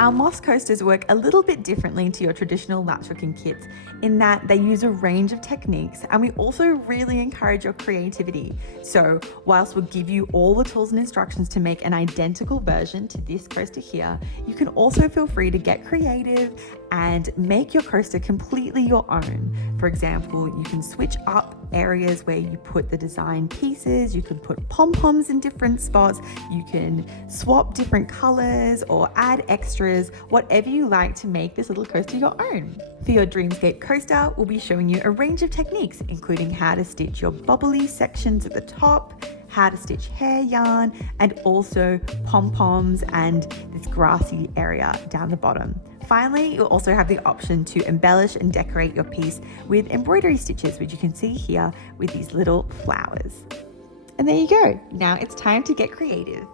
Our moss coasters work a little bit differently to your traditional latch-hooking kits in that they use a range of techniques, and we also really encourage your creativity. So whilst we'll give you all the tools and instructions to make an identical version to this coaster here, you can also feel free to get creative and make your coaster completely your own. For example, you can switch up areas where you put the design pieces, you can put pom-poms in different spots, you can swap different colors or add extras, whatever you like to make this little coaster your own. For your Dreamscape coaster, we'll be showing you a range of techniques, including how to stitch your bubbly sections at the top, how to stitch hair yarn, and also pom-poms and this grassy area down the bottom. Finally, you'll also have the option to embellish and decorate your piece with embroidery stitches, which you can see here with these little flowers. And there you go. Now it's time to get creative.